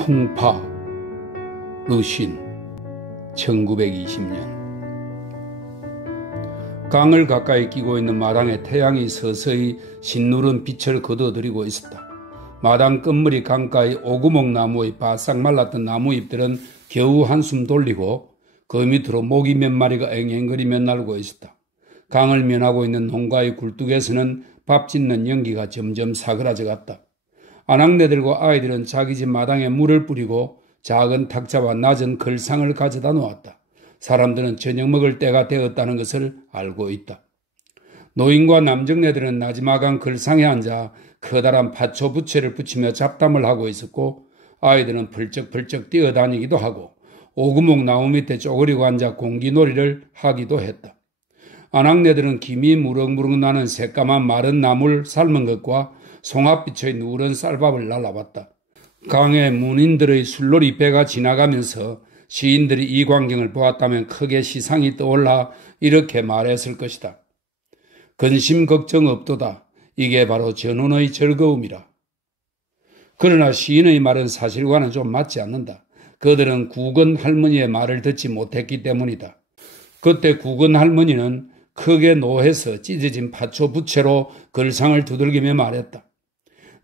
풍파 루신 1920년 강을 가까이 끼고 있는 마당에 태양이 서서히 신누른 빛을 거둬들이고 있었다. 마당 끝머리 강가의 오구목 나무의 바싹 말랐던 나무잎들은 겨우 한숨 돌리고 그 밑으로 모기 몇 마리가 앵앵거리며 날고 있었다. 강을 면하고 있는 농가의 굴뚝에서는 밥 짓는 연기가 점점 사그라져 갔다. 아낙네들과 아이들은 자기 집 마당에 물을 뿌리고 작은 탁자와 낮은 걸상을 가져다 놓았다. 사람들은 저녁 먹을 때가 되었다는 것을 알고 있다. 노인과 남정네들은 나지막한 걸상에 앉아 커다란 파초 부채를 붙이며 잡담을 하고 있었고, 아이들은 펄쩍펄쩍 뛰어다니기도 하고 오구목 나무 밑에 쪼그리고 앉아 공기놀이를 하기도 했다. 아낙네들은 김이 무럭무럭 나는 새까만 마른 나물 삶은 것과 송아빛의 누런 쌀밥을 날라봤다. 강에 문인들의 술놀이 배가 지나가면서 시인들이 이 광경을 보았다면 크게 시상이 떠올라 이렇게 말했을 것이다. 근심 걱정 없도다. 이게 바로 전운의 즐거움이라. 그러나 시인의 말은 사실과는 좀 맞지 않는다. 그들은 국은 할머니의 말을 듣지 못했기 때문이다. 그때 국은 할머니는 크게 노해서 찢어진 파초 부채로 걸상을 두들기며 말했다.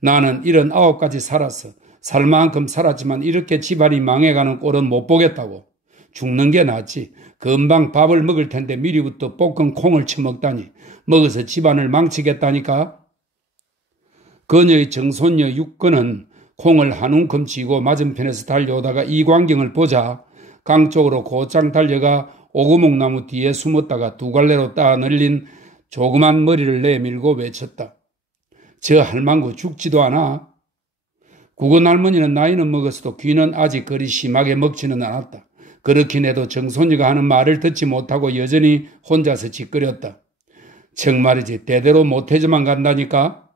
나는 79까지 살았어. 살 만큼 살았지만 이렇게 집안이 망해가는 꼴은 못 보겠다고. 죽는 게 낫지. 금방 밥을 먹을 텐데 미리부터 볶은 콩을 처먹다니. 먹어서 집안을 망치겠다니까. 그녀의 정손녀 육건은 콩을 한 움큼 쥐고 맞은편에서 달려오다가 이 광경을 보자 강 쪽으로 곧장 달려가 오구목나무 뒤에 숨었다가 두 갈래로 따 늘린 조그만 머리를 내밀고 외쳤다. 저 할망구 죽지도 않아. 국은 할머니는 나이는 먹었어도 귀는 아직 그리 심하게 먹지는 않았다. 그렇긴 해도 정손이가 하는 말을 듣지 못하고 여전히 혼자서 짓거렸다. 정말이지 대대로 모태져만 간다니까.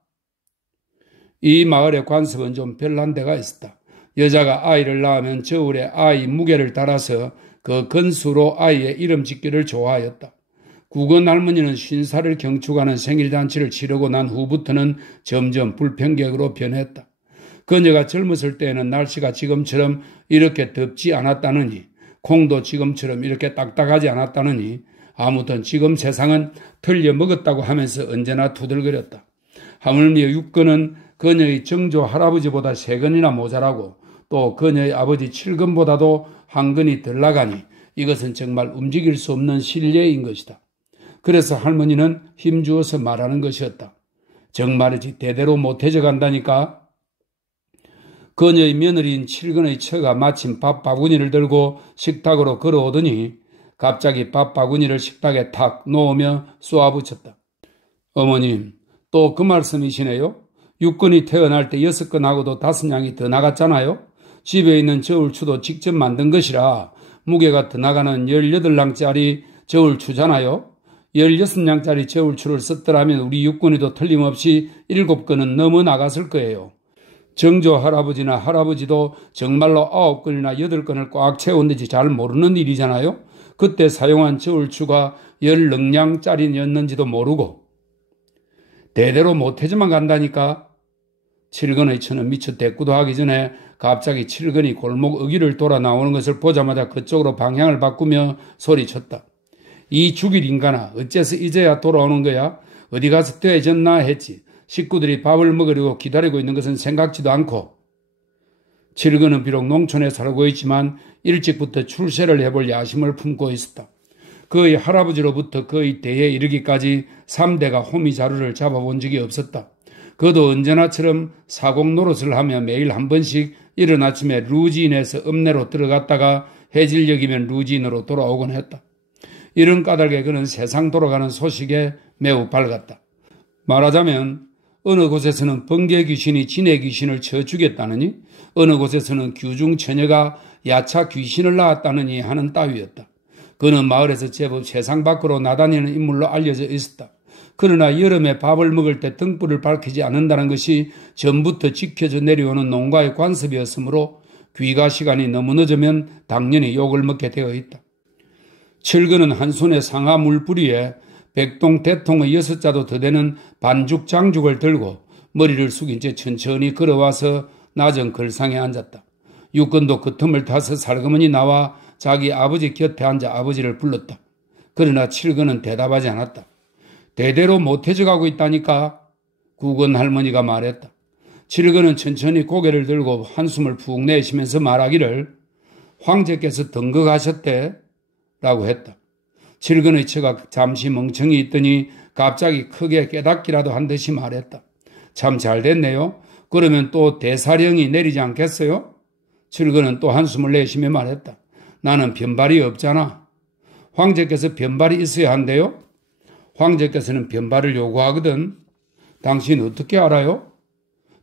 이 마을의 관습은 좀 별난 데가 있었다. 여자가 아이를 낳으면 저울에 아이 무게를 달아서 그 건수로 아이의 이름 짓기를 좋아하였다. 국은 할머니는 50살을 경축하는 생일잔치를 치르고 난 후부터는 점점 불평객으로 변했다. 그녀가 젊었을 때에는 날씨가 지금처럼 이렇게 덥지 않았다느니, 콩도 지금처럼 이렇게 딱딱하지 않았다느니, 아무튼 지금 세상은 틀려 먹었다고 하면서 언제나 투덜거렸다. 하물며 육건은 그녀의 정조 할아버지보다 3근이나 모자라고 또 그녀의 아버지 7근보다도 1근이 덜 나가니 이것은 정말 움직일 수 없는 신뢰인 것이다. 그래서 할머니는 힘주어서 말하는 것이었다. 정말이지 대대로 못해져 간다니까. 그녀의 며느리인 7근의 처가 마침 밥 바구니를 들고 식탁으로 걸어오더니 갑자기 밥 바구니를 식탁에 탁 놓으며 쏘아붙였다. 어머님, 또 그 말씀이시네요? 육근이 태어날 때 6건하고도 5냥이 더 나갔잖아요? 집에 있는 저울추도 직접 만든 것이라 무게가 더 나가는 18냥짜리 저울추잖아요? 16냥짜리 저울추를 썼더라면 우리 육근이도 틀림없이 7건은 넘어 나갔을 거예요. 정조 할아버지나 할아버지도 정말로 9건이나 8건을 꽉 채웠는지 잘 모르는 일이잖아요? 그때 사용한 저울추가 16냥짜리였는지도 모르고 대대로 못해져만 간다니까. 7근의 처는 미처 대꾸도 하기 전에 갑자기 7근이 골목 어귀를 돌아 나오는 것을 보자마자 그쪽으로 방향을 바꾸며 소리쳤다. 이 죽일 인간아, 어째서 이제야 돌아오는 거야? 어디 가서 되졌나 했지. 식구들이 밥을 먹으려고 기다리고 있는 것은 생각지도 않고. 7근은 비록 농촌에 살고 있지만 일찍부터 출세를 해볼 야심을 품고 있었다. 그의 할아버지로부터 그의 대에 이르기까지 3대가 호미자루를 잡아본 적이 없었다. 그도 언제나처럼 사공 노릇을 하며 매일 한 번씩 이른 아침에 루지인에서 읍내로 들어갔다가 해질녘이면 루지인으로 돌아오곤 했다. 이런 까닭에 그는 세상 돌아가는 소식에 매우 밝았다. 말하자면 어느 곳에서는 번개 귀신이 진해 귀신을 쳐 죽였다느니 어느 곳에서는 규중 처녀가 야차 귀신을 낳았다느니 하는 따위였다. 그는 마을에서 제법 세상 밖으로 나다니는 인물로 알려져 있었다. 그러나 여름에 밥을 먹을 때 등불을 밝히지 않는다는 것이 전부터 지켜져 내려오는 농가의 관습이었으므로 귀가 시간이 너무 늦으면 당연히 욕을 먹게 되어 있다. 7근은 한 손에 상하 물뿌리에 백동 대통의 6자도 더 되는 반죽장죽을 들고 머리를 숙인 채 천천히 걸어와서 낮은 걸상에 앉았다. 육건도 그 틈을 타서 살그머니 나와 자기 아버지 곁에 앉아 아버지를 불렀다. 그러나 칠근은 대답하지 않았다. 대대로 못해져가고 있다니까. 구건 할머니가 말했다. 칠근은 천천히 고개를 들고 한숨을 푹 내쉬면서 말하기를 황제께서 등극하셨대 라고 했다. 칠근의 처가 잠시 멍청이 있더니 갑자기 크게 깨닫기라도 한 듯이 말했다. 참 잘됐네요. 그러면 또 대사령이 내리지 않겠어요? 칠근은 또 한숨을 내쉬며 말했다. 나는 변발이 없잖아. 황제께서 변발이 있어야 한대요? 황제께서는 변발을 요구하거든. 당신 어떻게 알아요?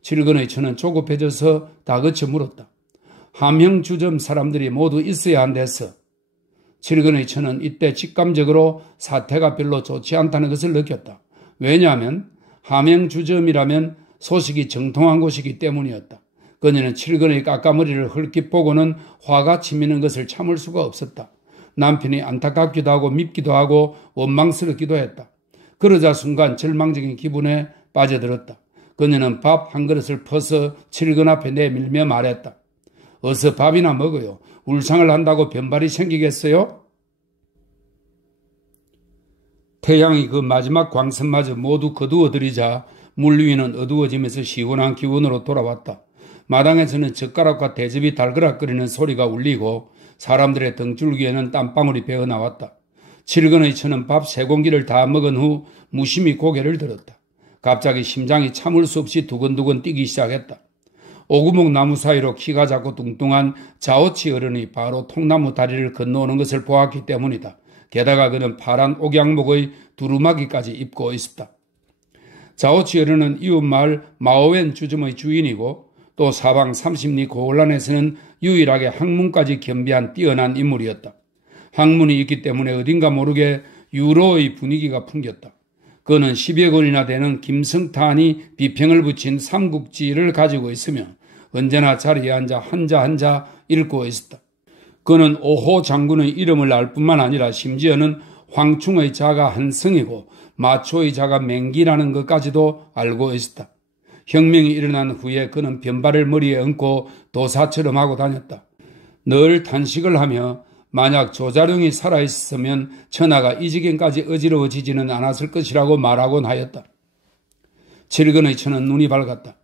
칠근의 처는 조급해져서 다그쳐 물었다. 함흥주점 사람들이 모두 있어야 한댔어. 칠근의 처는 이때 직감적으로 사태가 별로 좋지 않다는 것을 느꼈다. 왜냐하면 함흥주점이라면 소식이 정통한 곳이기 때문이었다. 그녀는 칠근의 까까머리를 헐깃 보고는 화가 치미는 것을 참을 수가 없었다. 남편이 안타깝기도 하고 밉기도 하고 원망스럽기도 했다. 그러자 순간 절망적인 기분에 빠져들었다. 그녀는 밥 한 그릇을 퍼서 칠근 앞에 내밀며 말했다. 어서 밥이나 먹어요. 울상을 한다고 변발이 생기겠어요? 태양이 그 마지막 광선마저 모두 거두어들이자 물 위는 어두워지면서 시원한 기운으로 돌아왔다. 마당에서는 젓가락과 대접이 달그락거리는 소리가 울리고 사람들의 등줄기에는 땀방울이 배어나왔다. 칠근의 처는 밥 3공기를 다 먹은 후 무심히 고개를 들었다. 갑자기 심장이 참을 수 없이 두근두근 뛰기 시작했다. 오구목 나무 사이로 키가 작고 뚱뚱한 자오치 어른이 바로 통나무 다리를 건너오는 것을 보았기 때문이다. 게다가 그는 파란 옥양목의 두루마기까지 입고 있었다. 자오치 어른은 이웃마을 마오웬 주점의 주인이고 또 사방 30리 고을란에서는 유일하게 학문까지 겸비한 뛰어난 인물이었다. 학문이 있기 때문에 어딘가 모르게 유로의 분위기가 풍겼다. 그는 10여 권이나 되는 김성탄이 비평을 붙인 삼국지를 가지고 있으며 언제나 자리에 앉아 한자 읽고 있었다. 그는 오호 장군의 이름을 알 뿐만 아니라 심지어는 황충의 자가 한성이고 마초의 자가 맹기라는 것까지도 알고 있었다. 혁명이 일어난 후에 그는 변발을 머리에 얹고 도사처럼 하고 다녔다. 늘 탄식을 하며 만약 조자룡이 살아있었으면 천하가 이 지경까지 어지러워지지는 않았을 것이라고 말하곤 하였다. 칠근의 처는 눈이 밝았다.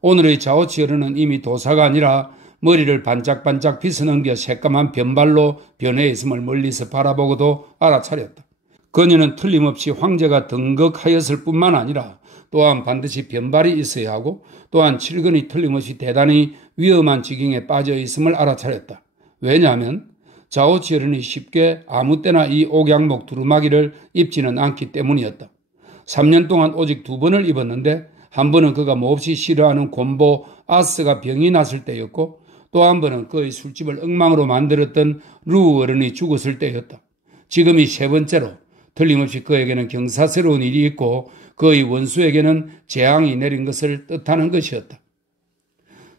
오늘의 자오치 어른은 이미 도사가 아니라 머리를 반짝반짝 빗어넘겨 새까만 변발로 변해 있음을 멀리서 바라보고도 알아차렸다. 그녀는 틀림없이 황제가 등극하였을 뿐만 아니라 또한 반드시 변발이 있어야 하고 또한 칠근이 틀림없이 대단히 위험한 지경에 빠져 있음을 알아차렸다. 왜냐하면 자오치 어른이 쉽게 아무 때나 이 옥양목 두루마기를 입지는 않기 때문이었다. 3년 동안 오직 2번을 입었는데 한 번은 그가 몹시 싫어하는 곰보 아스가 병이 났을 때였고 또 한 번은 그의 술집을 엉망으로 만들었던 루 어른이 죽었을 때였다. 지금이 3번째로 틀림없이 그에게는 경사스러운 일이 있고 그의 원수에게는 재앙이 내린 것을 뜻하는 것이었다.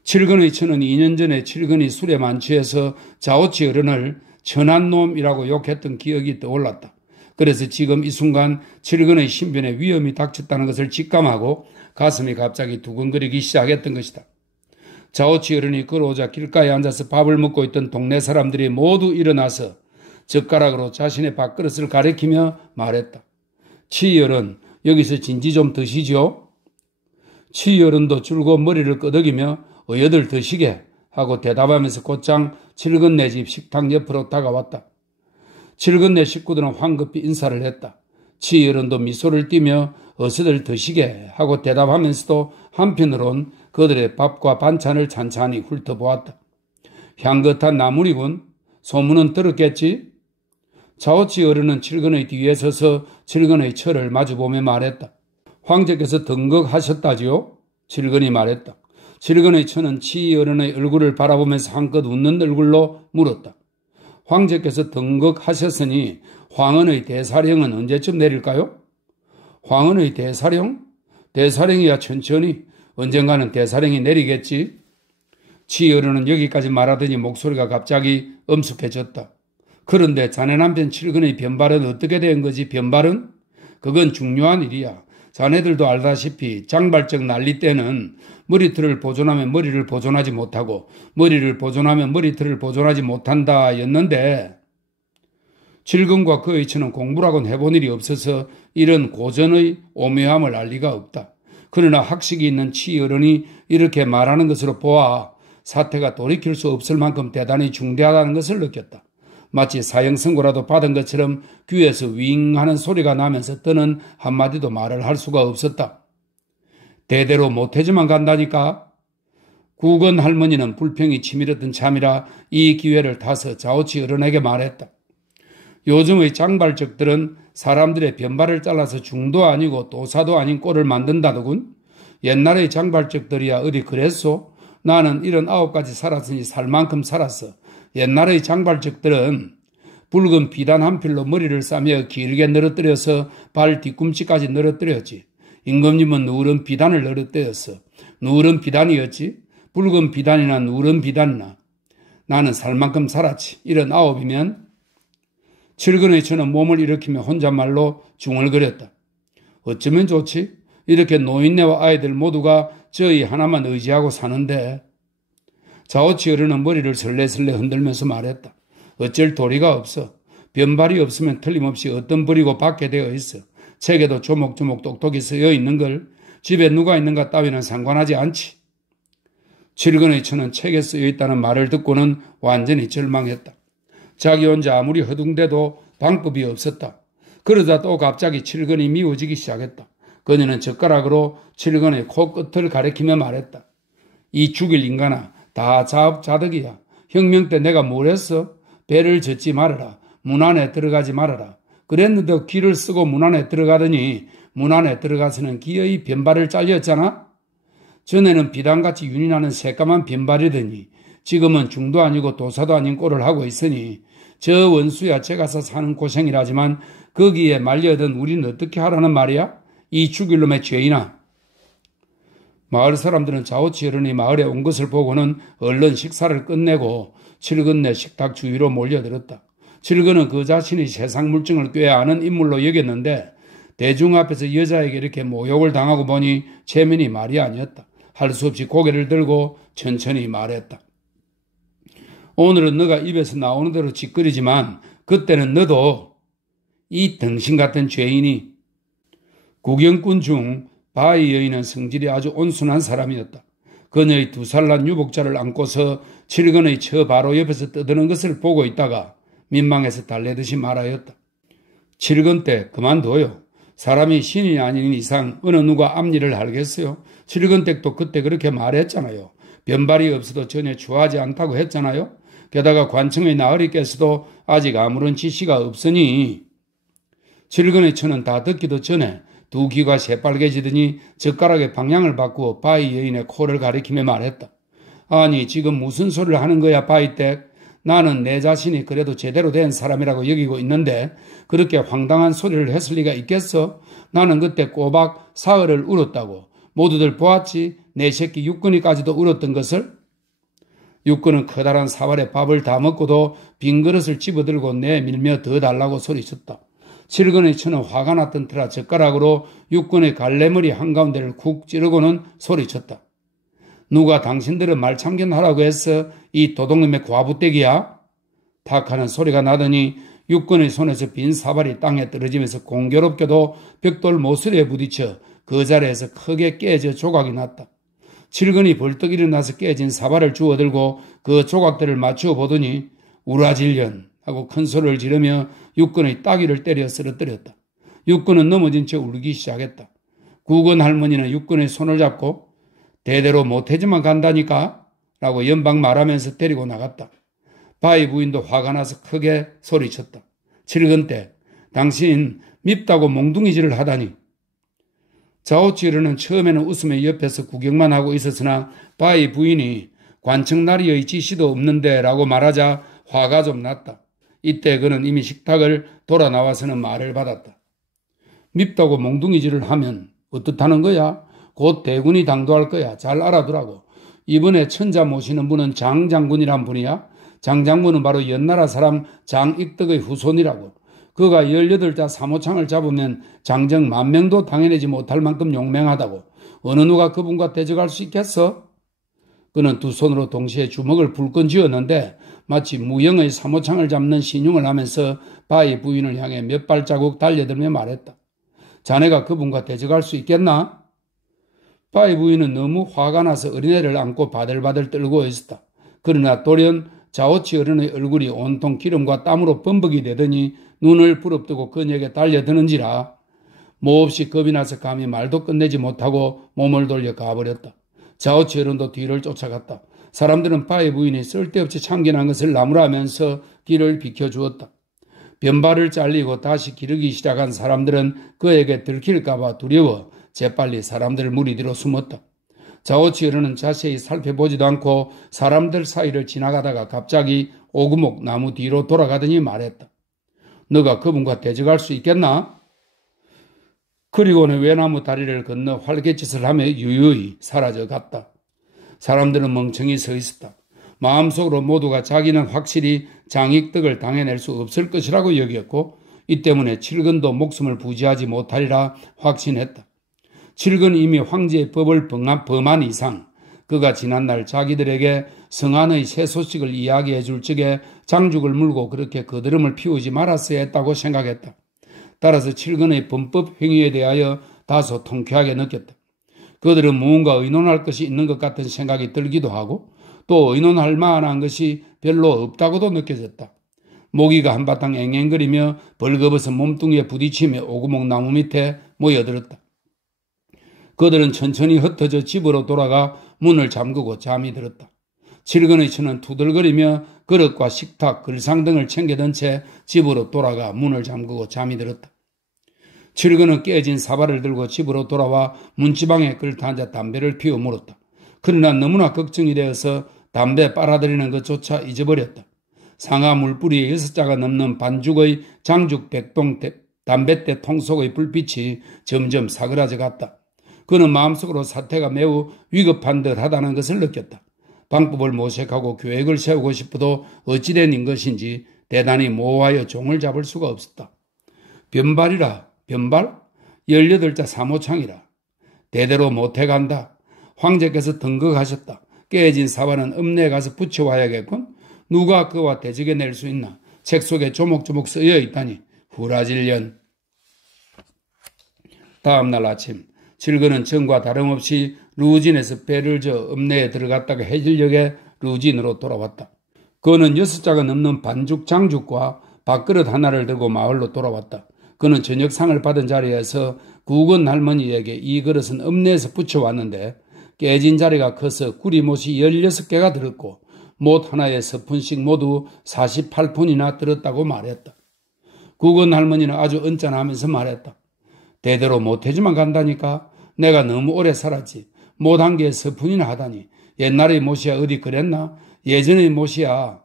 칠근의 처는 2년 전에 칠근이 술에 만취해서 자오치 어른을 천한 놈이라고 욕했던 기억이 떠올랐다. 그래서 지금 이 순간 칠근의 신변에 위험이 닥쳤다는 것을 직감하고 가슴이 갑자기 두근거리기 시작했던 것이다. 자오치 어른이 걸어오자 길가에 앉아서 밥을 먹고 있던 동네 사람들이 모두 일어나서 젓가락으로 자신의 밥그릇을 가리키며 말했다. 치 어른, 여기서 진지 좀 드시죠? 치 어른도 줄곧 머리를 끄덕이며 어여들 드시게 하고 대답하면서 곧장 칠근네 집 식탁 옆으로 다가왔다. 칠근네 식구들은 황급히 인사를 했다. 치 어른도 미소를 띠며 어서들 드시게 하고 대답하면서도 한편으론 그들의 밥과 반찬을 찬찬히 훑어보았다. 향긋한 나물이군. 소문은 들었겠지? 자오치 어른은 칠근의 뒤에 서서 칠근의 처를 마주보며 말했다. 황제께서 등극하셨다지요? 칠근이 말했다. 칠근의 처는 치 어른의 얼굴을 바라보면서 한껏 웃는 얼굴로 물었다. 황제께서 등극하셨으니 황언의 대사령은 언제쯤 내릴까요? 황언의 대사령? 대사령이야 천천히 언젠가는 대사령이 내리겠지. 치 어른은 여기까지 말하더니 목소리가 갑자기 엄숙해졌다. 그런데 자네 남편 칠근의 변발은 어떻게 된 거지? 변발은? 그건 중요한 일이야. 자네들도 알다시피 장발적 난리 때는 머리털을 보존하면 머리를 보존하지 못하고 머리를 보존하면 머리털을 보존하지 못한다 였는데 칠근과 그의 처는 공부라곤 해본 일이 없어서 이런 고전의 오묘함을 알 리가 없다. 그러나 학식이 있는 치어른이 이렇게 말하는 것으로 보아 사태가 돌이킬 수 없을 만큼 대단히 중대하다는 것을 느꼈다. 마치 사형선고라도 받은 것처럼 귀에서 윙 하는 소리가 나면서 떠는 한마디도 말을 할 수가 없었다. 대대로 모태지만 간다니까? 구건 할머니는 불평이 치밀었던 참이라 이 기회를 타서 자오치 어른에게 말했다. 요즘의 장발적들은 사람들의 변발을 잘라서 중도 아니고 도사도 아닌 꼴을 만든다더군. 옛날의 장발적들이야 어디 그랬소? 나는 79까지 살았으니 살 만큼 살았어. 옛날의 장발적들은 붉은 비단 한 필로 머리를 싸며 길게 늘어뜨려서 발 뒤꿈치까지 늘어뜨렸지. 임금님은 누런 비단을 늘어뜨렸어. 누런 비단이었지. 붉은 비단이나 누런 비단이나. 나는 살 만큼 살았지. 79이면 칠근의 처는 몸을 일으키며 혼잣말로 중얼거렸다. 어쩌면 좋지? 이렇게 노인네와 아이들 모두가 저희 하나만 의지하고 사는데. 자오치 어른은 머리를 설레설레 흔들면서 말했다. 어쩔 도리가 없어. 변발이 없으면 틀림없이 어떤 벌이고 받게 되어 있어. 책에도 조목조목 똑똑히 쓰여 있는 걸 집에 누가 있는가 따위는 상관하지 않지. 칠근의 처는 책에 쓰여 있다는 말을 듣고는 완전히 절망했다. 자기 혼자 아무리 허둥대도 방법이 없었다. 그러다 또 갑자기 칠근이 미워지기 시작했다. 그녀는 젓가락으로 칠근의 코끝을 가리키며 말했다. 이 죽일 인간아, 다 자업자득이야. 혁명 때 내가 뭘 했어? 배를 젓지 말아라. 문 안에 들어가지 말아라. 그랬는데 귀를 쓰고 문 안에 들어가더니 문 안에 들어가서는 기어이 변발을 잘렸잖아? 전에는 비단같이 윤이 나는 새까만 변발이더니 지금은 중도 아니고 도사도 아닌 꼴을 하고 있으니 저 원수야 제가서 사는 고생이라지만 거기에 말려든 우리는 어떻게 하라는 말이야? 이 죽일 놈의 죄이나. 마을 사람들은 자오치 어른이 마을에 온 것을 보고는 얼른 식사를 끝내고 칠근네 식탁 주위로 몰려들었다. 칠근은 그 자신이 세상 물정을 꽤 아는 인물로 여겼는데 대중 앞에서 여자에게 이렇게 모욕을 당하고 보니 체면이 말이 아니었다. 할 수 없이 고개를 들고 천천히 말했다. 오늘은 너가 입에서 나오는 대로 짓거리지만 그때는 너도 이 등신 같은 죄인이. 구경꾼 중 바이 여인은 성질이 아주 온순한 사람이었다. 그녀의 2살 난 유복자를 안고서 칠근의 처 바로 옆에서 떠드는 것을 보고 있다가 민망해서 달래듯이 말하였다. 칠근 때 그만둬요. 사람이 신이 아닌 이상 어느 누가 앞일을 알겠어요. 칠근 댁도 그때 그렇게 말했잖아요. 변발이 없어도 전혀 좋아하지 않다고 했잖아요. 게다가 관청의 나으리께서도 아직 아무런 지시가 없으니. 칠근의 처는 다 듣기도 전에 두 귀가 새빨개지더니 젓가락의 방향을 바꾸어 바이 여인의 코를 가리키며 말했다. 아니 지금 무슨 소리를 하는 거야 바이댁. 나는 내 자신이 그래도 제대로 된 사람이라고 여기고 있는데 그렇게 황당한 소리를 했을 리가 있겠어? 나는 그때 꼬박 사흘을 울었다고. 모두들 보았지? 내 새끼 육근이까지도 울었던 것을? 육근은 커다란 사발에 밥을 다 먹고도 빈 그릇을 집어들고 내밀며 더 달라고 소리쳤다. 칠근의 처는 화가 났던 터라 젓가락으로 육근의 갈래머리 한가운데를 쿡 찌르고는 소리쳤다. 누가 당신들은 말참견하라고 했어? 이 도둑놈의 과부떼기야? 탁하는 소리가 나더니 육근의 손에서 빈 사발이 땅에 떨어지면서 공교롭게도 벽돌 모서리에 부딪혀 그 자리에서 크게 깨져 조각이 났다. 칠근이 벌떡 일어나서 깨진 사발을 주워들고 그 조각들을 맞추어 보더니 우라질년 하고 큰 소리를 지르며 육근의 따귀를 때려 쓰러뜨렸다. 육근은 넘어진 채 울기 시작했다. 구건 할머니는 육근의 손을 잡고 대대로 모태지만 간다니까? 라고 연방 말하면서 데리고 나갔다. 바이 부인도 화가 나서 크게 소리쳤다. 칠근 때 당신 밉다고 몽둥이질을 하다니. 자오치르는 처음에는 웃으며 옆에서 구경만 하고 있었으나 바이 부인이 관청나리의 지시도 없는데 라고 말하자 화가 좀 났다. 이때 그는 이미 식탁을 돌아 나와서는 말을 받았다. 밉다고 몽둥이질을 하면 어떻다는 거야? 곧 대군이 당도할 거야. 잘 알아두라고. 이번에 천자 모시는 분은 장장군이란 분이야. 장장군은 바로 연나라 사람 장익덕의 후손이라고. 그가 18자 사모창을 잡으면 장정 10,000명도 당해내지 못할 만큼 용맹하다고 어느 누가 그분과 대적할 수 있겠어? 그는 두 손으로 동시에 주먹을 불끈 쥐었는데 마치 무영의 사모창을 잡는 신용을 하면서 바위 부인을 향해 몇 발자국 달려들며 말했다. 자네가 그분과 대적할 수 있겠나? 바위 부인은 너무 화가 나서 어린애를 안고 바들바들 떨고 있었다. 그러나 돌연 자오치 어른의 얼굴이 온통 기름과 땀으로 범벅이 되더니 눈을 부릅뜨고 그녀에게 달려드는지라 몹시 겁이 나서 감히 말도 끝내지 못하고 몸을 돌려 가버렸다. 자오치 어른도 뒤를 쫓아갔다. 사람들은 바위 부인이 쓸데없이 참견한 것을 나무라면서 길을 비켜주었다. 변발을 잘리고 다시 기르기 시작한 사람들은 그에게 들킬까봐 두려워 재빨리 사람들 무리 뒤로 숨었다. 자오치 어른은 자세히 살펴보지도 않고 사람들 사이를 지나가다가 갑자기 오구목 나무 뒤로 돌아가더니 말했다. 너가 그분과 대적할 수 있겠나? 그리고는 외나무 다리를 건너 활개짓을 하며 유유히 사라져갔다. 사람들은 멍청이 서 있었다. 마음속으로 모두가 자기는 확실히 장익덕을 당해낼 수 없을 것이라고 여겼고 이 때문에 칠근도 목숨을 부지하지 못하리라 확신했다. 칠근은 이미 황제의 법을 범한 이상 그가 지난날 자기들에게 성안의 새 소식을 이야기해 줄 적에 장죽을 물고 그렇게 거드름을 피우지 말았어야 했다고 생각했다. 따라서 칠근의 범법 행위에 대하여 다소 통쾌하게 느꼈다. 그들은 무언가 의논할 것이 있는 것 같은 생각이 들기도 하고 또 의논할 만한 것이 별로 없다고도 느껴졌다. 모기가 한바탕 앵앵거리며 벌거벗은 몸뚱이에 부딪히며 오구목 나무 밑에 모여들었다. 그들은 천천히 흩어져 집으로 돌아가 문을 잠그고 잠이 들었다. 칠근의 처는 투덜거리며 그릇과 식탁, 글상 등을 챙겨든 채 집으로 돌아가 문을 잠그고 잠이 들었다. 칠근은 깨진 사발을 들고 집으로 돌아와 문지방에 끌타 앉아 담배를 피워 물었다. 그러나 너무나 걱정이 되어서 담배 빨아들이는 것조차 잊어버렸다. 상하 물뿌리에 6자가 넘는 반죽의 장죽 백동 담뱃대 통속의 불빛이 점점 사그라져 갔다. 그는 마음속으로 사태가 매우 위급한 듯 하다는 것을 느꼈다. 방법을 모색하고 계획을 세우고 싶어도 어찌된 것인지 대단히 모호하여 종을 잡을 수가 없었다. 변발이라, 변발? 18자 사모창이라. 대대로 못해간다. 황제께서 등극하셨다. 깨진 사발은 읍내에 가서 붙여와야겠군. 누가 그와 대적해낼 수 있나. 책 속에 조목조목 쓰여 있다니. 후라질년. 다음날 아침 칠근은 전과 다름없이 루진에서 배를 저 읍내에 들어갔다가 해질녘에 루진으로 돌아왔다. 그는 6자가 넘는 반죽 장죽과 밥그릇 하나를 들고 마을로 돌아왔다. 그는 저녁상을 받은 자리에서 국은 할머니에게 이 그릇은 읍내에서 붙여왔는데 깨진 자리가 커서 구리못이 16개가 들었고 못 하나에 서푼씩 모두 48푼이나 들었다고 말했다. 국은 할머니는 아주 언짢아하면서 말했다. 대대로 못해지만 간다니까. 내가 너무 오래 살았지. 못 한 게 서푼이나 하다니. 옛날의 못이야 어디 그랬나? 예전의 못이야.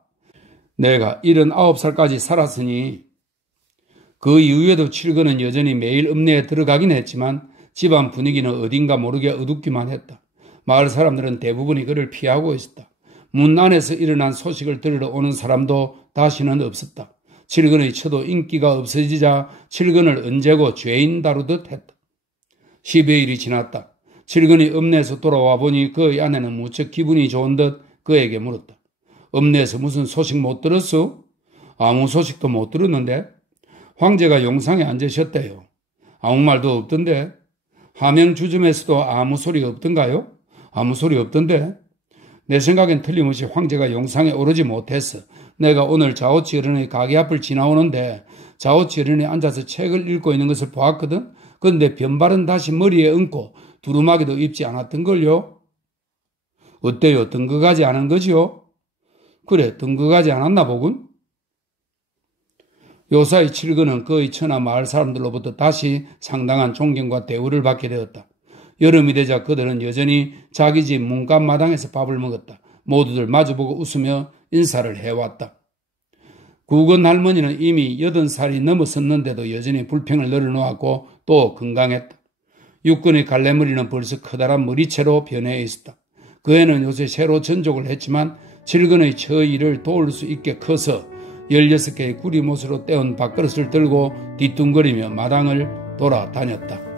내가 79살까지 살았으니. 그 이후에도 칠근은 여전히 매일 읍내에 들어가긴 했지만 집안 분위기는 어딘가 모르게 어둡기만 했다. 마을 사람들은 대부분이 그를 피하고 있었다. 문 안에서 일어난 소식을 들으러 오는 사람도 다시는 없었다. 칠근의 처도 인기가 없어지자 칠근을 언제고 죄인 다루듯 했다. 10여일이 지났다. 칠근이 읍내에서 돌아와 보니 그의 아내는 무척 기분이 좋은 듯 그에게 물었다. 읍내에서 무슨 소식 못 들었어? 아무 소식도 못 들었는데? 황제가 용상에 앉으셨대요. 아무 말도 없던데? 하명주점에서도 아무 소리 없던가요? 아무 소리 없던데? 내 생각엔 틀림없이 황제가 용상에 오르지 못했어. 내가 오늘 자오치 어른의 가게 앞을 지나오는데 자오치 어른이 앉아서 책을 읽고 있는 것을 보았거든? 그런데 변발은 다시 머리에 얹고 두루마기도 입지 않았던걸요? 어때요? 등극하지 않은 거지요? 그래, 등극하지 않았나 보군? 요사이 칠근은 그의 처나 마을 사람들로부터 다시 상당한 존경과 대우를 받게 되었다. 여름이 되자 그들은 여전히 자기 집 문간 마당에서 밥을 먹었다. 모두들 마주보고 웃으며 인사를 해왔다. 국은 할머니는 이미 80살이 넘었었는데도 여전히 불평을 늘어놓았고 또 건강했다. 육군의 갈래머리는 벌써 커다란 머리채로 변해 있었다. 그 애는 요새 새로 전족을 했지만 칠근의 처 일을 도울 수 있게 커서 16개의 구리못으로 떼온 밥그릇을 들고 뒤뚱거리며 마당을 돌아다녔다.